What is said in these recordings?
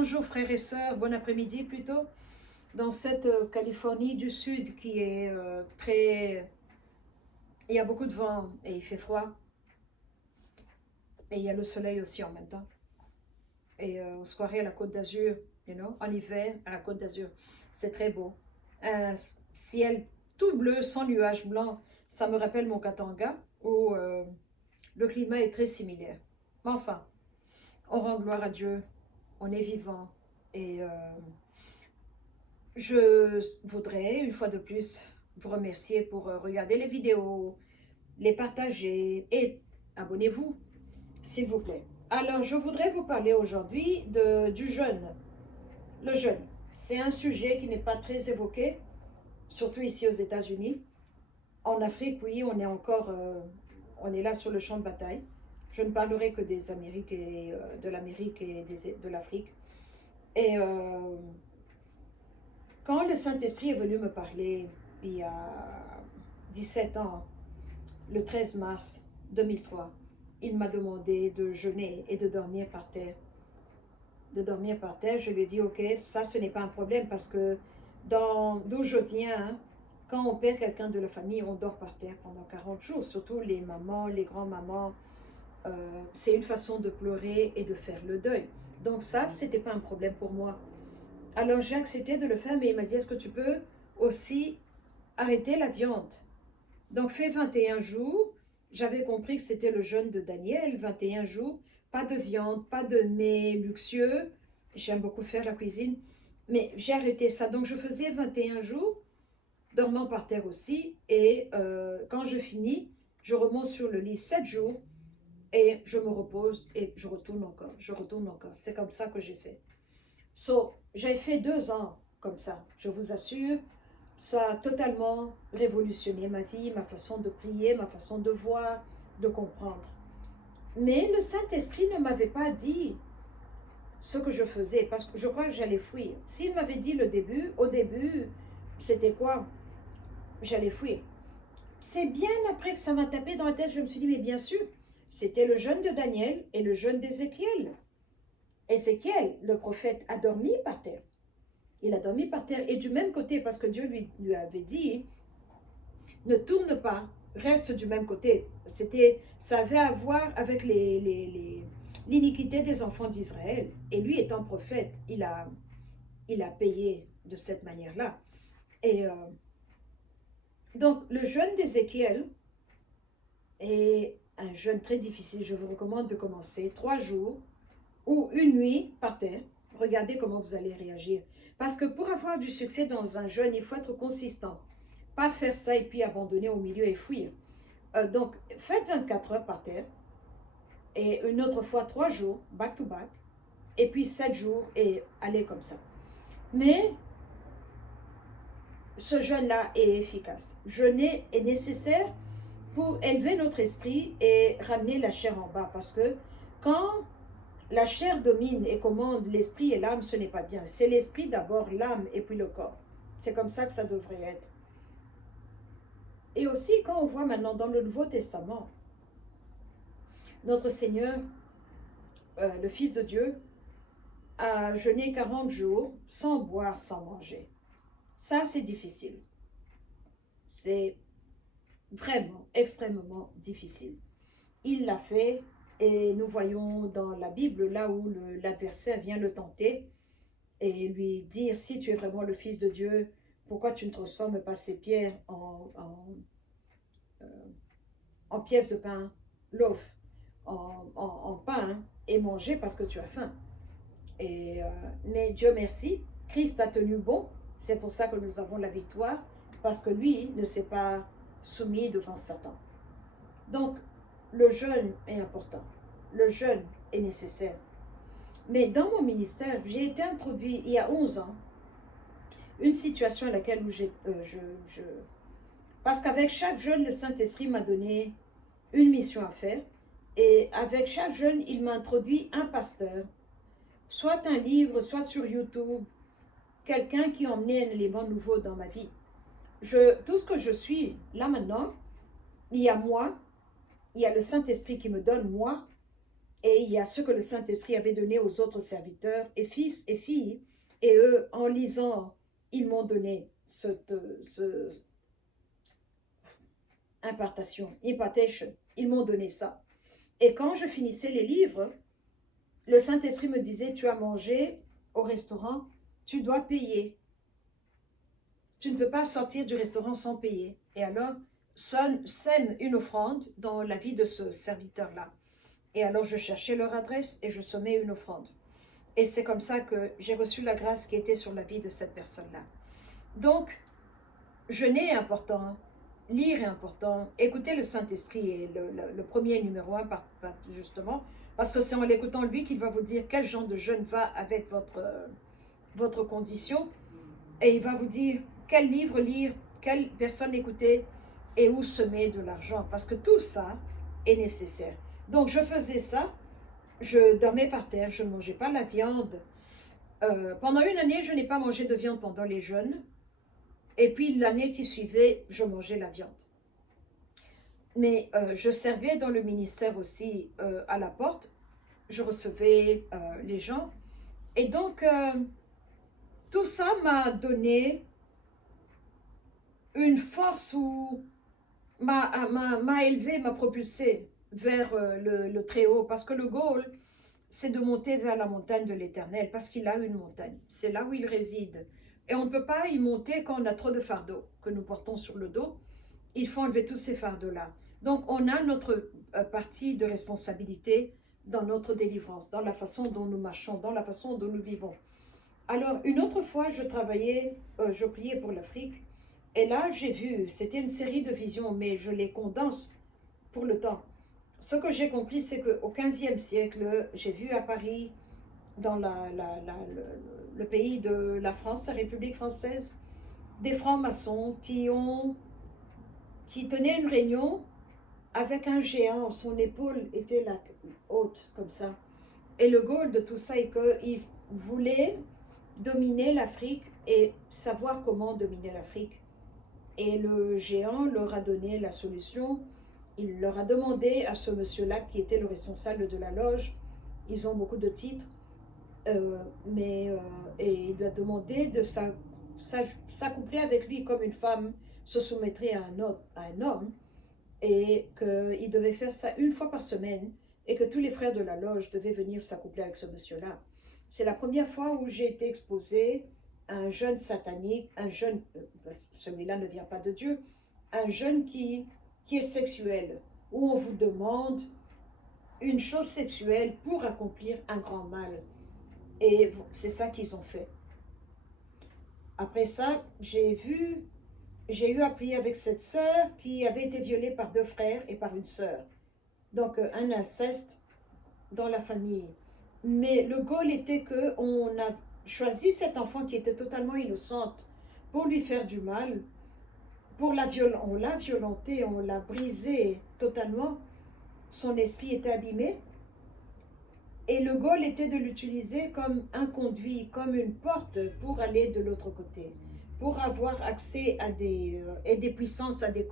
bonjour frères et sœurs, bon après-midi plutôt, dans cette Californie du Sud qui est très... Il y a beaucoup de vent et il fait froid et il y a le soleil aussi en même temps. Et on se croirait à la Côte d'Azur, en hiver à la Côte d'Azur. C'est très beau. Un ciel tout bleu, sans nuages blancs, ça me rappelle mon Katanga où le climat est très similaire. Mais enfin, on rend gloire à Dieu, on est vivant et... je voudrais, une fois de plus, vous remercier pour regarder les vidéos, les partager et abonnez-vous, s'il vous plaît. Alors, je voudrais vous parler aujourd'hui du jeûne. Le jeûne, c'est un sujet qui n'est pas très évoqué, surtout ici aux États-Unis. En Afrique, oui, on est encore, on est là sur le champ de bataille. Je ne parlerai que des Amériques et de l'Amérique et de l'Afrique. Et quand le Saint-Esprit est venu me parler il y a 17 ans, le 13 mars 2003, il m'a demandé de jeûner et de dormir par terre. De dormir par terre, je lui ai dit, ok, ça ce n'est pas un problème parce que d'où je viens, quand on perd quelqu'un de la famille, on dort par terre pendant 40 jours, surtout les mamans, les grands-mamans. C'est une façon de pleurer et de faire le deuil. Donc ça, c'était pas un problème pour moi. Alors j'ai accepté de le faire, mais il m'a dit, est-ce que tu peux aussi arrêter la viande? Donc fais 21 jours. J'avais compris que c'était le jeûne de Daniel, 21 jours. Pas de viande, pas de mets luxueux. J'aime beaucoup faire la cuisine. Mais j'ai arrêté ça. Donc je faisais 21 jours, dormant par terre aussi. Et quand je finis, je remonte sur le lit 7 jours. Et je me repose et je retourne encore. Je retourne encore. C'est comme ça que j'ai fait. J'ai fait 2 ans comme ça, je vous assure. Ça a totalement révolutionné ma vie, ma façon de prier, ma façon de voir, de comprendre. Mais le Saint-Esprit ne m'avait pas dit ce que je faisais, parce que je crois que j'allais fuir. S'il m'avait dit au début, c'était quoi? J'allais fuir. C'est bien après que ça m'a tapé dans la tête, je me suis dit, mais bien sûr, c'était le jeûne de Daniel et le jeûne d'Ézéchiel. Ézéchiel, le prophète, a dormi par terre. Il a dormi par terre et du même côté, parce que Dieu lui avait dit, ne tourne pas, reste du même côté. Ça avait à voir avec l'iniquité des enfants d'Israël. Et lui étant prophète, il a payé de cette manière-là. Et donc, le jeûne d'Ézéchiel est un jeûne très difficile. Je vous recommande de commencer 3 jours ou une nuit par terre. Regardez comment vous allez réagir. Parce que pour avoir du succès dans un jeûne, il faut être consistant. Pas faire ça et puis abandonner au milieu et fuir. Donc, faites 24 heures par terre. Et une autre fois 3 jours, back to back. Et puis 7 jours et allez comme ça. Mais ce jeûne-là est efficace. Jeûner est nécessaire pour élever notre esprit et ramener la chair en bas. Parce que quand la chair domine et commande l'esprit et l'âme, ce n'est pas bien. C'est l'esprit d'abord, l'âme et puis le corps. C'est comme ça que ça devrait être. Et aussi, quand on voit maintenant dans le Nouveau Testament, notre Seigneur, le Fils de Dieu, a jeûné 40 jours sans boire, sans manger. Ça, c'est difficile. C'est vraiment extrêmement difficile. Il l'a fait. Et nous voyons dans la Bible, là où l'adversaire vient le tenter et lui dire, si tu es vraiment le Fils de Dieu, pourquoi tu ne transformes pas ces pierres en pièces de pain, loaf, en pain et manger parce que tu as faim. Mais Dieu merci, Christ a tenu bon, c'est pour ça que nous avons la victoire, parce que lui ne s'est pas soumis devant Satan. Donc, le jeûne est important. Le jeûne est nécessaire. Mais dans mon ministère, j'ai été introduit il y a 11 ans, une situation à laquelle parce qu'avec chaque jeûne, le Saint-Esprit m'a donné une mission à faire. Et avec chaque jeûne, il m'a introduit un pasteur, soit un livre, soit sur YouTube, quelqu'un qui emmenait un élément nouveau dans ma vie. Tout ce que je suis là maintenant, il y a moi, il y a le Saint-Esprit qui me donne moi, Et il y a ce que le Saint-Esprit avait donné aux autres serviteurs, et fils et filles, et eux, en lisant, ils m'ont donné cette impartation, ils m'ont donné ça. Et quand je finissais les livres, le Saint-Esprit me disait, tu as mangé au restaurant, tu dois payer. Tu ne peux pas sortir du restaurant sans payer. Et alors, sème une offrande dans la vie de ce serviteur-là. Et alors, je cherchais leur adresse et je sommais une offrande. Et c'est comme ça que j'ai reçu la grâce qui était sur la vie de cette personne-là. Donc, jeûner est important, lire est important, écouter le Saint-Esprit est le premier numéro un, justement, parce que c'est en l'écoutant lui qu'il va vous dire quel genre de jeûne va avec votre condition, et il va vous dire quel livre lire, quelle personne écouter, et où semer de l'argent, parce que tout ça est nécessaire. Donc je faisais ça, je dormais par terre, je ne mangeais pas la viande. Pendant une année, je n'ai pas mangé de viande pendant les jeûnes, et puis l'année qui suivait, je mangeais la viande. Mais je servais dans le ministère aussi à la porte, je recevais les gens, et donc tout ça m'a donné une force où m'a élevé, m'a propulsé vers le Très-Haut, parce que le goal, c'est de monter vers la montagne de l'Éternel, parce qu'il a une montagne, c'est là où il réside. Et on ne peut pas y monter quand on a trop de fardeaux que nous portons sur le dos. Il faut enlever tous ces fardeaux-là. Donc on a notre partie de responsabilité dans notre délivrance, dans la façon dont nous marchons, dans la façon dont nous vivons. Alors une autre fois, je priais pour l'Afrique, et là j'ai vu, c'était une série de visions, mais je les condense pour le temps. Ce que j'ai compris, c'est qu'au XVe siècle, j'ai vu à Paris, dans le pays de la France, la République française, des francs-maçons qui tenaient une réunion avec un géant. Son épaule était là, haute, comme ça. Et le goal de tout ça est qu'ils voulaient dominer l'Afrique et savoir comment dominer l'Afrique. Et le géant leur a donné la solution. Il leur a demandé à ce monsieur-là, qui était le responsable de la loge, ils ont beaucoup de titres, et il lui a demandé de s'accoupler avec lui comme une femme se soumettrait à un homme, et qu'il devait faire ça une fois par semaine, et que tous les frères de la loge devaient venir s'accoupler avec ce monsieur-là. C'est la première fois où j'ai été exposée à un jeune satanique, un jeune, celui-là ne vient pas de Dieu, un jeune qui est sexuel, où on vous demande une chose sexuelle pour accomplir un grand mal. Et c'est ça qu'ils ont fait. Après ça, j'ai eu à prier avec cette sœur qui avait été violée par 2 frères et par une sœur. Donc un inceste dans la famille. Mais le goal était qu'on a choisi cet enfant qui était totalement innocente pour lui faire du mal. On l'a violenté, on l'a brisé totalement. Son esprit était abîmé. Et le goal était de l'utiliser comme un conduit, comme une porte pour aller de l'autre côté, pour avoir accès à des puissances, à des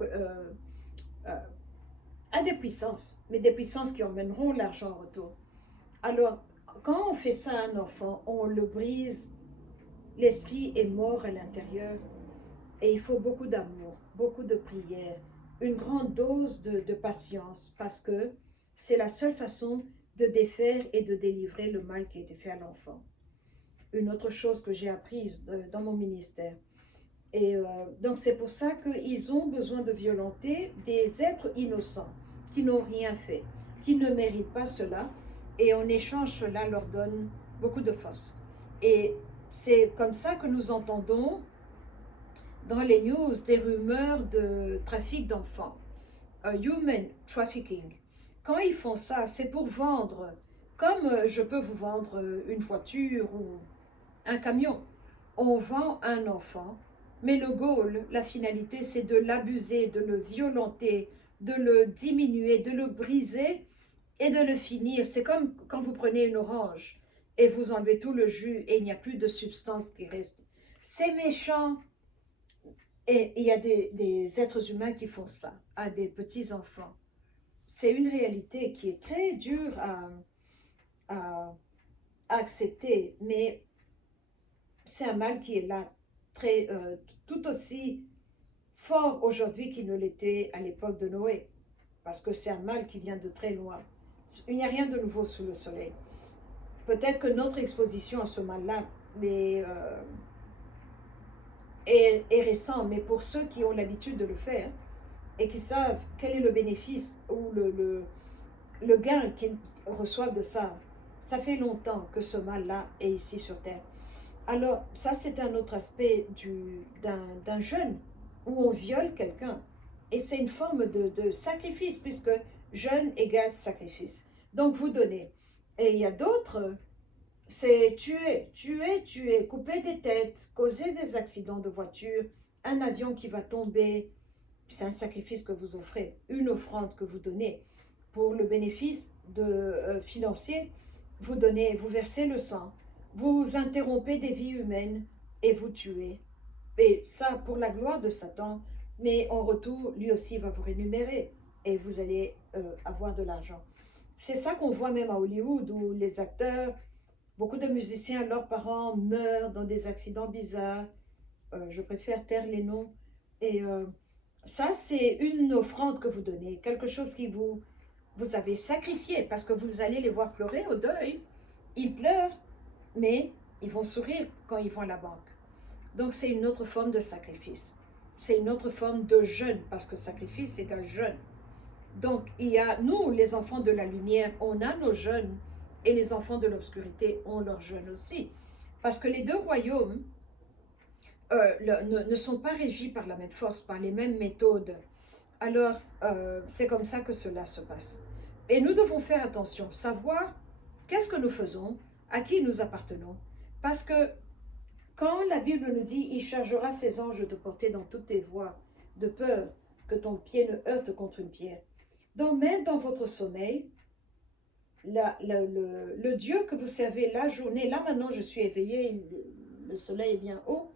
puissances, mais des puissances qui emmèneront l'argent en retour. Alors, quand on fait ça à un enfant, on le brise, l'esprit est mort à l'intérieur, et il faut beaucoup d'amour, beaucoup de prière, une grande dose de patience, parce que c'est la seule façon de défaire et de délivrer le mal qui a été fait à l'enfant. Une autre chose que j'ai apprise dans mon ministère. Et donc c'est pour ça qu'ils ont besoin de violenter des êtres innocents, qui n'ont rien fait, qui ne méritent pas cela, et en échange, cela leur donne beaucoup de force. Et c'est comme ça que nous entendons dans les news des rumeurs de trafic d'enfants, human trafficking. Quand ils font ça, c'est pour vendre, comme je peux vous vendre une voiture ou un camion. On vend un enfant, mais le goal, la finalité, c'est de l'abuser, de le violenter, de le diminuer, de le briser et de le finir. C'est comme quand vous prenez une orange et vous enlevez tout le jus et il n'y a plus de substance qui reste. C'est méchant. Et il y a des êtres humains qui font ça à des petits enfants. C'est une réalité qui est très dure à, à accepter, mais c'est un mal qui est là, très, tout aussi fort aujourd'hui qu'il ne l'était à l'époque de Noé, parce que c'est un mal qui vient de très loin. Il n'y a rien de nouveau sous le soleil. Peut-être que notre exposition à ce mal-là est récent, mais pour ceux qui ont l'habitude de le faire et qui savent quel est le bénéfice ou le gain qu'ils reçoivent de ça, ça fait longtemps que ce mal-là est ici sur Terre. Alors, ça, c'est un autre aspect d'un jeûne où on viole quelqu'un. Et c'est une forme de sacrifice, puisque jeûne égale sacrifice. Donc, vous donnez. Et il y a d'autres, c'est tuer, couper des têtes, causer des accidents de voiture, un avion qui va tomber. C'est un sacrifice que vous offrez, une offrande que vous donnez. Pour le bénéfice financier, vous donnez, vous versez le sang, vous interrompez des vies humaines et vous tuez. Et ça, pour la gloire de Satan, mais en retour, lui aussi va vous rémunérer et vous allez avoir de l'argent. C'est ça qu'on voit même à Hollywood, où les acteurs, beaucoup de musiciens, leurs parents meurent dans des accidents bizarres. Je préfère taire les noms. Et ça, c'est une offrande que vous donnez, quelque chose qui vous avez sacrifié, parce que vous allez les voir pleurer au deuil. Ils pleurent, mais ils vont sourire quand ils vont à la banque. Donc, c'est une autre forme de sacrifice. C'est une autre forme de jeûne, parce que sacrifice égale jeûne. Donc, il y a, nous, les enfants de la lumière, on a nos jeûnes, et les enfants de l'obscurité ont leurs jeûnes aussi. Parce que les deux royaumes ne sont pas régis par la même force, par les mêmes méthodes. Alors, c'est comme ça que cela se passe. Et nous devons faire attention, savoir qu'est-ce que nous faisons, à qui nous appartenons. Parce que quand la Bible nous dit « Il chargera ses anges de porter dans toutes tes voies, de peur que ton pied ne heurte contre une pierre ». Donc même dans votre sommeil, le Dieu que vous servez la journée, là maintenant je suis éveillée, le soleil est bien haut,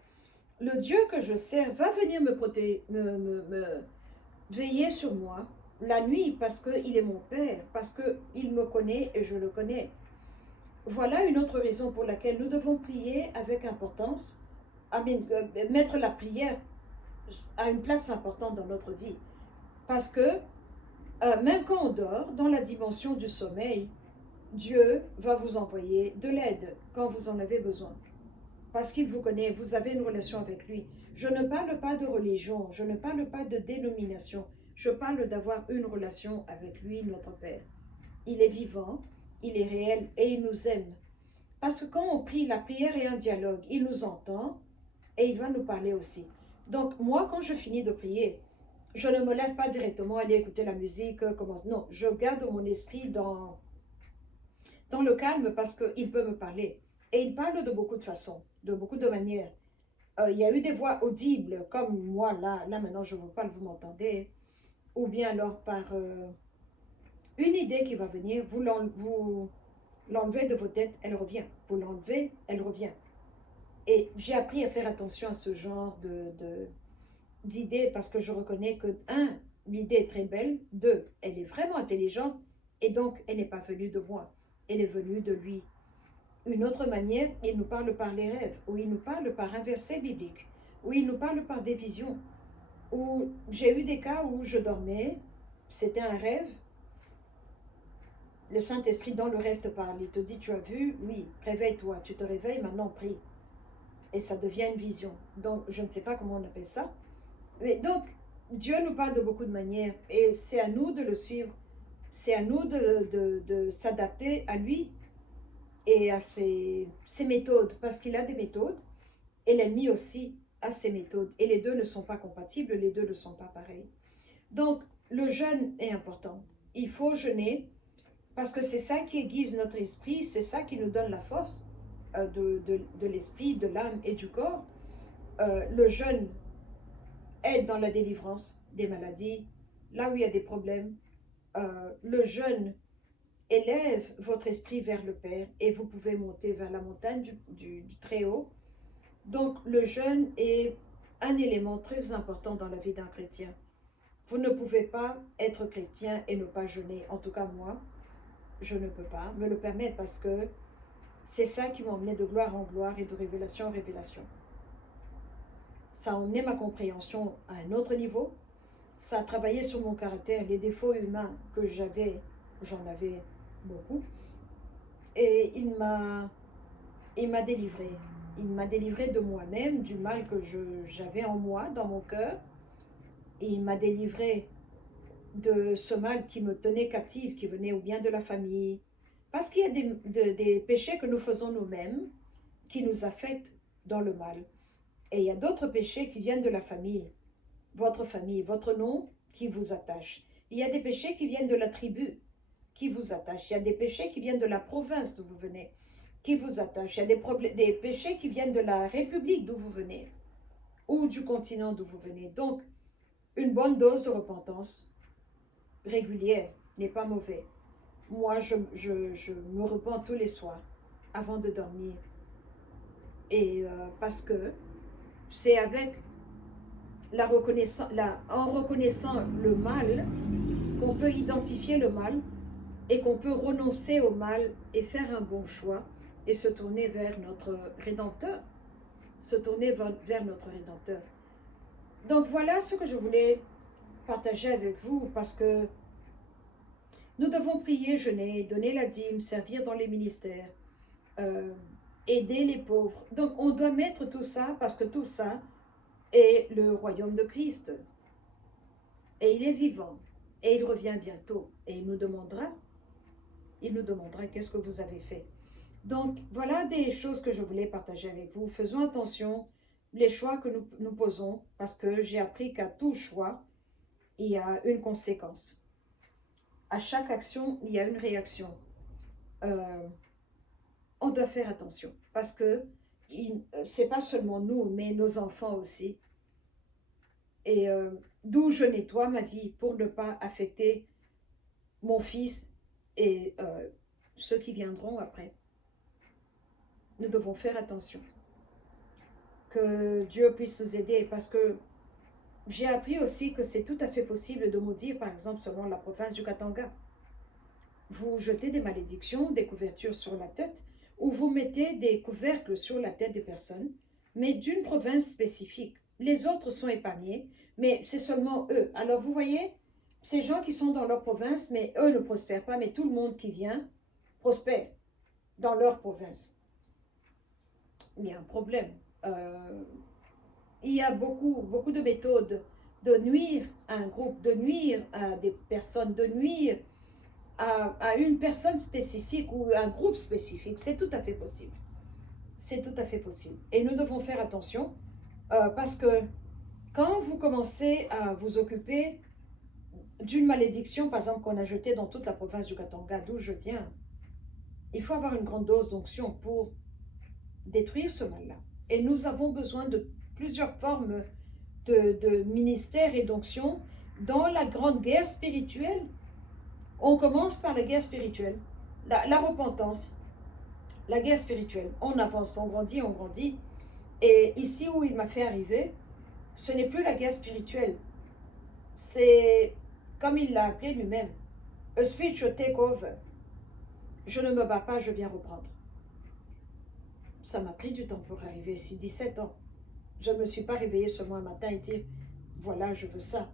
le Dieu que je sers va venir me protéger, me veiller sur moi la nuit parce qu'il est mon Père, parce qu'il me connaît et je le connais. Voilà une autre raison pour laquelle nous devons prier avec importance, mettre la prière à une place importante dans notre vie. Parce que même quand on dort, dans la dimension du sommeil, Dieu va vous envoyer de l'aide quand vous en avez besoin. Parce qu'il vous connaît, vous avez une relation avec lui. Je ne parle pas de religion, je ne parle pas de dénomination, je parle d'avoir une relation avec lui, notre Père. Il est vivant, il est réel et il nous aime. Parce que quand on prie, la prière est un dialogue. Il nous entend et il va nous parler aussi. Donc moi, quand je finis de prier, je ne me lève pas directement aller écouter la musique. Non, je garde mon esprit dans le calme parce qu'il peut me parler. Et il parle de beaucoup de façons, de beaucoup de manières. Il y a eu des voix audibles, comme moi, là maintenant je vous parle, vous m'entendez. Ou bien alors par une idée qui va venir, vous l'enlevez de vos têtes, elle revient. Vous l'enlevez, elle revient. Et j'ai appris à faire attention à ce genre d'idées parce que je reconnais que, un, l'idée est très belle, deux, elle est vraiment intelligente et donc elle n'est pas venue de moi, elle est venue de lui. Une autre manière, il nous parle par les rêves, ou il nous parle par un verset biblique, ou il nous parle par des visions, où j'ai eu des cas où je dormais, c'était un rêve, le Saint-Esprit dans le rêve te parle, il te dit tu as vu, oui, réveille-toi, tu te réveilles, maintenant prie. Et ça devient une vision. Donc je ne sais pas comment on appelle ça. Mais donc Dieu nous parle de beaucoup de manières et c'est à nous de le suivre. C'est à nous de s'adapter à lui et à ses méthodes, parce qu'il a des méthodes et l'ennemi aussi a ses méthodes. Et les deux ne sont pas compatibles, les deux ne sont pas pareils. Donc le jeûne est important. Il faut jeûner parce que c'est ça qui aiguise notre esprit, c'est ça qui nous donne la force de l'esprit, de l'âme et du corps. Le jeûne aide dans la délivrance des maladies, là où il y a des problèmes. Le jeûne élève votre esprit vers le Père et vous pouvez monter vers la montagne du Très-Haut. Donc le jeûne est un élément très important dans la vie d'un chrétien. Vous ne pouvez pas être chrétien et ne pas jeûner, en tout cas moi. je ne peux pas me le permettre parce que c'est ça qui m'a emmené de gloire en gloire et de révélation en révélation. Ça a emmené ma compréhension à un autre niveau. Ça a travaillé sur mon caractère, les défauts humains que j'avais, j'en avais beaucoup. Et il m'a délivré. Il m'a délivré de moi-même, du mal que j'avais en moi, dans mon cœur. Et il m'a délivré de ce mal qui me tenait captive, qui venait ou bien de la famille. Parce qu'il y a des péchés que nous faisons nous-mêmes qui nous affectent dans le mal. Et il y a d'autres péchés qui viennent de la famille, votre nom qui vous attache. Il y a des péchés qui viennent de la tribu qui vous attache. Il y a des péchés qui viennent de la province d'où vous venez, qui vous attachent. Il y a des péchés qui viennent de la république d'où vous venez, ou du continent d'où vous venez. Donc, une bonne dose de repentance régulière n'est pas mauvais. Moi, je me repens tous les soirs avant de dormir. Et parce que c'est avec en reconnaissant le mal qu'on peut identifier le mal et qu'on peut renoncer au mal et faire un bon choix et se tourner vers notre Rédempteur. Se tourner vers notre Rédempteur. Donc voilà ce que je voulais partager avec vous parce que nous devons prier, jeûner, donner la dîme, servir dans les ministères, aider les pauvres. Donc on doit mettre tout ça parce que tout ça est le royaume de Christ. Et il est vivant et il revient bientôt et il nous demandera qu'est-ce que vous avez fait. Donc voilà des choses que je voulais partager avec vous. Faisons attention les choix que nous posons parce que j'ai appris qu'à tout choix, il y a une conséquence. À chaque action, il y a une réaction. On doit faire attention parce que c'est pas seulement nous, mais nos enfants aussi. Et d'où je nettoie ma vie pour ne pas affecter mon fils et ceux qui viendront après. Nous devons faire attention. Que Dieu puisse nous aider parce que j'ai appris aussi que c'est tout à fait possible de maudire, par exemple, selon la province du Katanga. Vous jetez des malédictions, des couvertures sur la tête, ou vous mettez des couvercles sur la tête des personnes, mais d'une province spécifique. Les autres sont épargnés, mais c'est seulement eux. Alors vous voyez, ces gens qui sont dans leur province, mais eux ne prospèrent pas, mais tout le monde qui vient prospère dans leur province. Il y a un problème. Il y a beaucoup de méthodes de nuire à un groupe, de nuire à des personnes, de nuire à une personne spécifique ou un groupe spécifique. C'est tout à fait possible. C'est tout à fait possible. Et nous devons faire attention parce que quand vous commencez à vous occuper d'une malédiction, par exemple, qu'on a jetée dans toute la province du Katanga, d'où je viens, il faut avoir une grande dose d'onction pour détruire ce mal-là. Et nous avons besoin de plusieurs formes de ministères et d'onction dans la grande guerre spirituelle. On commence par la guerre spirituelle, la repentance, la guerre spirituelle. On avance, on grandit. Et ici où il m'a fait arriver, ce n'est plus la guerre spirituelle. C'est, comme il l'a appelé lui-même, a spiritual takeover. Je ne me bats pas, je viens reprendre. Ça m'a pris du temps pour arriver ici, 17 ans. Je ne me suis pas réveillée seulement un matin et dire, voilà, je veux ça.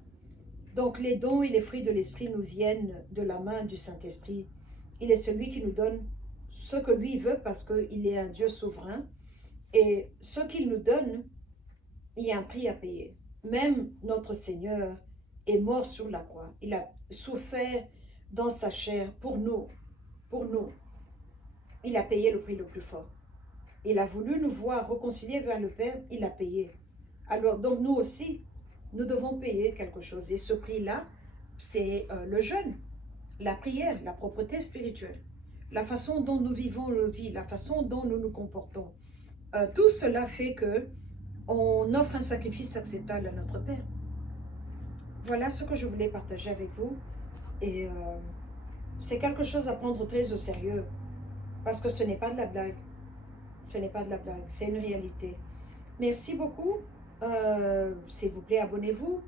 Donc les dons et les fruits de l'Esprit nous viennent de la main du Saint-Esprit. Il est celui qui nous donne ce que lui veut parce qu'il est un Dieu souverain. Et ce qu'il nous donne, il y a un prix à payer. Même notre Seigneur est mort sur la croix. Il a souffert dans sa chair pour nous. Pour nous. Il a payé le prix le plus fort. Il a voulu nous voir réconciliés vers le Père, il a payé. Alors, donc nous aussi, nous devons payer quelque chose. Et ce prix-là, c'est le jeûne, la prière, la propreté spirituelle, la façon dont nous vivons nos vies, la façon dont nous nous comportons. Tout cela fait que on offre un sacrifice acceptable à notre Père. Voilà ce que je voulais partager avec vous. Et c'est quelque chose à prendre très au sérieux, parce que ce n'est pas de la blague. Ce n'est pas de la blague, c'est une réalité. Merci beaucoup. S'il vous plaît, abonnez-vous.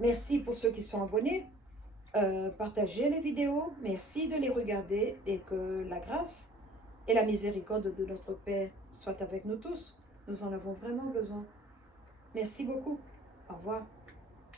Merci pour ceux qui sont abonnés. partagez les vidéos. Merci de les regarder et que la grâce et la miséricorde de notre Père soient avec nous tous. Nous en avons vraiment besoin. Merci beaucoup. Au revoir.